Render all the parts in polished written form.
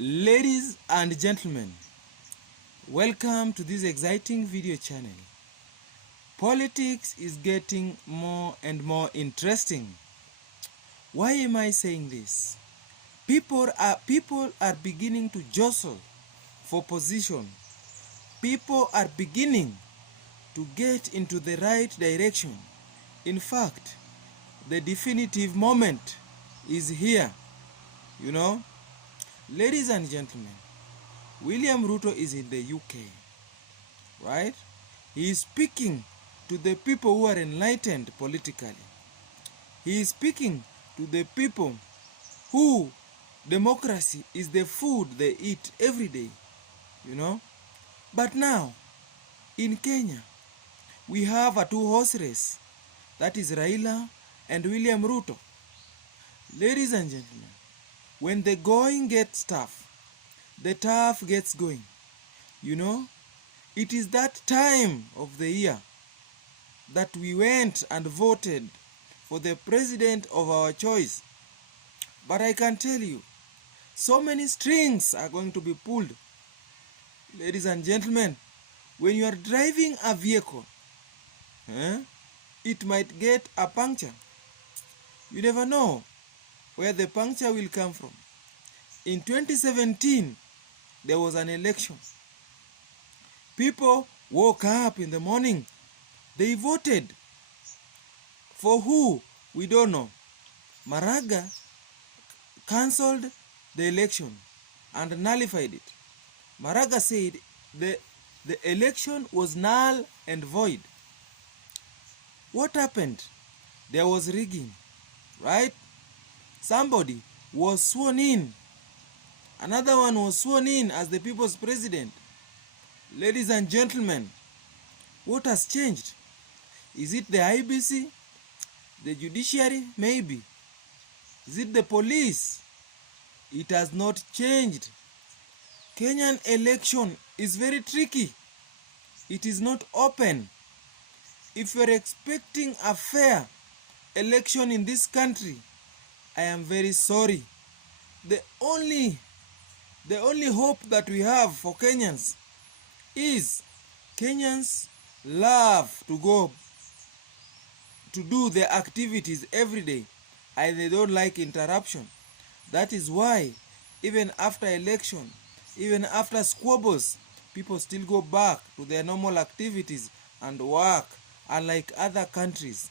Ladies and gentlemen, welcome to this exciting video channel. Politics is getting more and more interesting. Why am I saying this? People are beginning to jostle for position. People are beginning to get into the right direction. In fact, the definitive moment is here. Ladies and gentlemen, William Ruto is in the UK, right? He is speaking to the people who are enlightened politically. He is speaking to the people who democracy is the food they eat every day, But now, in Kenya, we have a two-horse race. That is Raila and William Ruto. Ladies and gentlemen, when the going gets tough, the tough gets going. It is that time of the year that we went and voted for the president of our choice. But I can tell you, so many strings are going to be pulled. Ladies and gentlemen, when you are driving a vehicle, it might get a puncture. You never know where the puncture will come from. In 2017, there was an election. People woke up in the morning. They voted. For who? We don't know. Maraga cancelled the election and nullified it. Maraga said the election was null and void. What happened? There was rigging, right? Somebody was sworn in. Another one was sworn in as the people's president. Ladies and gentlemen, what has changed? Is it the IBC? The judiciary? Maybe. Is it the police? It has not changed. Kenyan election is very tricky. It is not open. If you are expecting a fair election in this country, I am very sorry. The only hope that we have for Kenyans is Kenyans love to go to do their activities every day and they don't like interruption. That is why even after election, even after squabbles, people still go back to their normal activities and work, unlike other countries.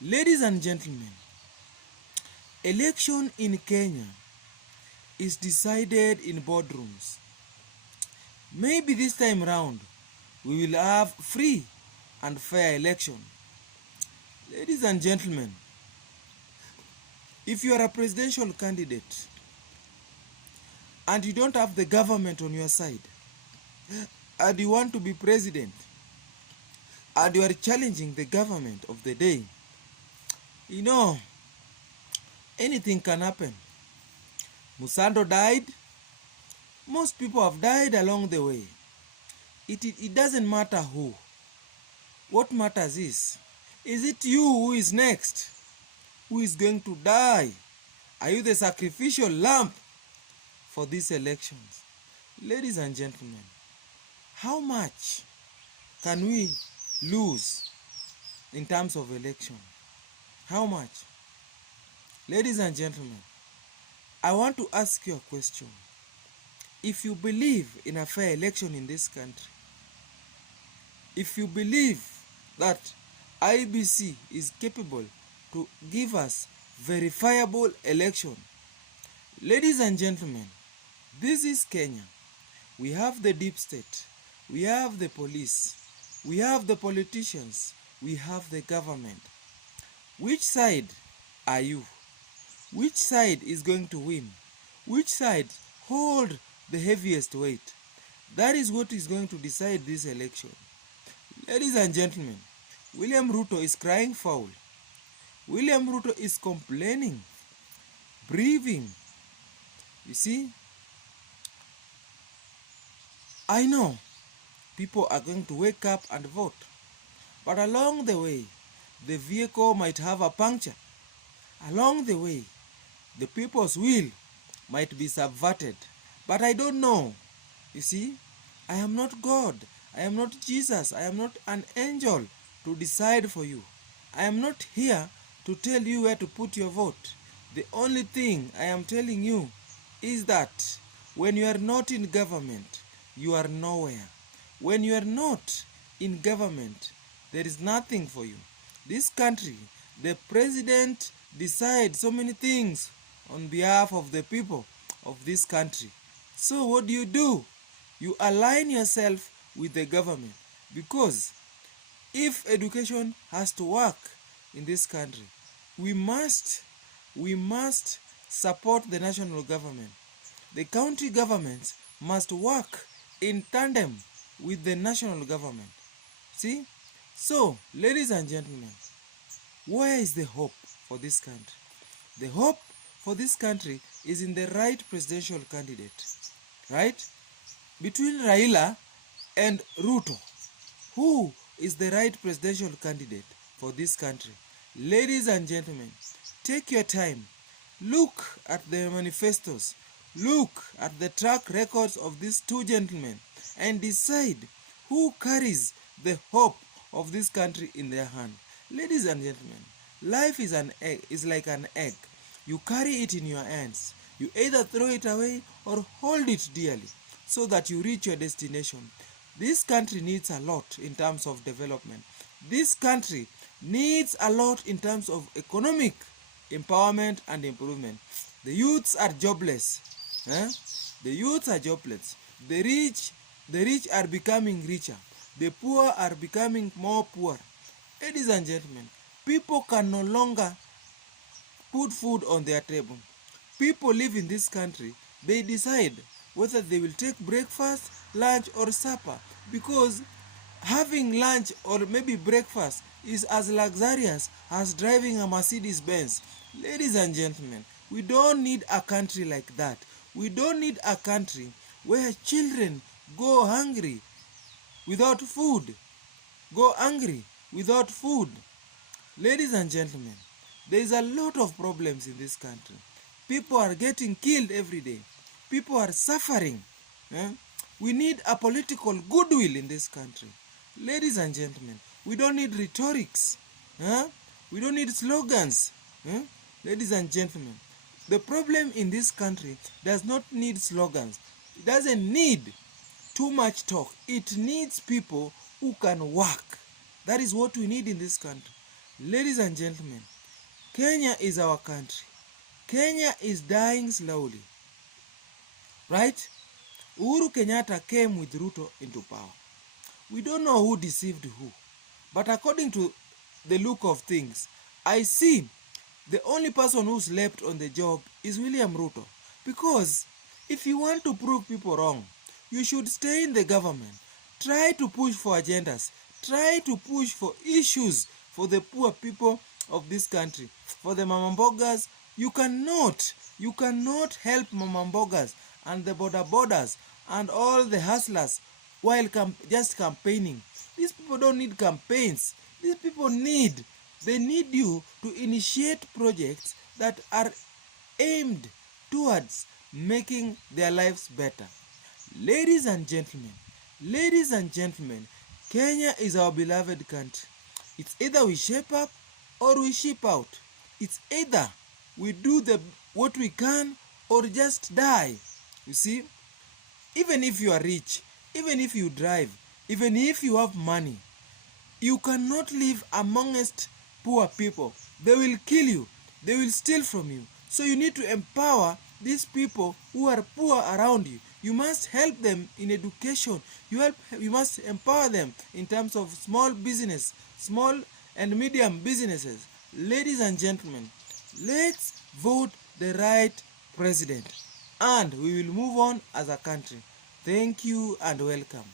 Ladies and gentlemen, election in Kenya is decided in boardrooms. Maybe this time round, we will have free and fair election. Ladies and gentlemen, if you are a presidential candidate and you don't have the government on your side, and you want to be president, and you are challenging the government of the day, anything can happen. Musando died. Most people have died along the way. It doesn't matter who. What matters is it you who is next? Who is going to die? Are you the sacrificial lamb for these elections? Ladies and gentlemen, how much can we lose in terms of election? How much? Ladies and gentlemen, I want to ask you a question. If you believe in a fair election in this country, if you believe that IBC is capable to give us verifiable election, ladies and gentlemen, this is Kenya. We have the deep state, we have the police, we have the politicians, we have the government. Which side are you? Which side is going to win? Which side hold the heaviest weight? That is what is going to decide this election. Ladies and gentlemen, William Ruto is crying foul. William Ruto is complaining, breathing. You see, I know people are going to wake up and vote, but along the way, the vehicle might have a puncture. Along the way, the people's will might be subverted. But I don't know. You see, I am not God. I am not Jesus. I am not an angel to decide for you. I am not here to tell you where to put your vote. The only thing I am telling you is that when you are not in government, you are nowhere. When you are not in government, there is nothing for you. This country, the president decides so many things on behalf of the people of this country. So what do? You align yourself with the government, because if education has to work in this country, we must support the national government. The county governments must work in tandem with the national government. See? So, ladies and gentlemen, where is the hope for this country? The hope for this country is in the right presidential candidate, right? Between Raila and Ruto, who is the right presidential candidate for this country? Ladies and gentlemen, take your time. Look at the manifestos. Look at the track records of these two gentlemen and decide who carries the hope of this country in their hand. Ladies and gentlemen, life is like an egg. You carry it in your hands. You either throw it away or hold it dearly so that you reach your destination. This country needs a lot in terms of development. This country needs a lot in terms of economic empowerment and improvement. The youths are jobless. The youths are jobless. The rich are becoming richer. The poor are becoming more poor. Ladies and gentlemen, people can no longer put food on their table. People live in this country. They decide whether they will take breakfast, lunch or supper, because having lunch or maybe breakfast is as luxurious as driving a Mercedes Benz. Ladies and gentlemen, we don't need a country like that. We don't need a country where children go hungry without food. Go hungry without food. Ladies and gentlemen, there is a lot of problems in this country. People are getting killed every day. People are suffering. We need a political goodwill in this country. Ladies and gentlemen, we don't need rhetorics. We don't need slogans. Ladies and gentlemen, the problem in this country does not need slogans. It doesn't need too much talk. It needs people who can work. That is what we need in this country. Ladies and gentlemen, Kenya is our country. Kenya is dying slowly. Right? Uhuru Kenyatta came with Ruto into power. We don't know who deceived who. But according to the look of things, I see the only person who slept on the job is William Ruto. Because if you want to prove people wrong, you should stay in the government. Try to push for agendas. Try to push for issues for the poor people of this country. For the mama mbogas, you cannot help mama mbogas and the borders and all the hustlers while just campaigning. These people don't need campaigns. These people need you to initiate projects that are aimed towards making their lives better. Ladies and gentlemen, Kenya is our beloved country. It's either we shape up or we ship out. It's either we do what we can or just die. You see, even if you are rich, even if you drive, even if you have money, you cannot live amongst poor people. They will kill you. They will steal from you. So you need to empower these people who are poor around you. You must help them in education. You must empower them in terms of small business, small and medium businesses. Ladies and gentlemen, let's vote the right president and we will move on as a country. Thank you and welcome.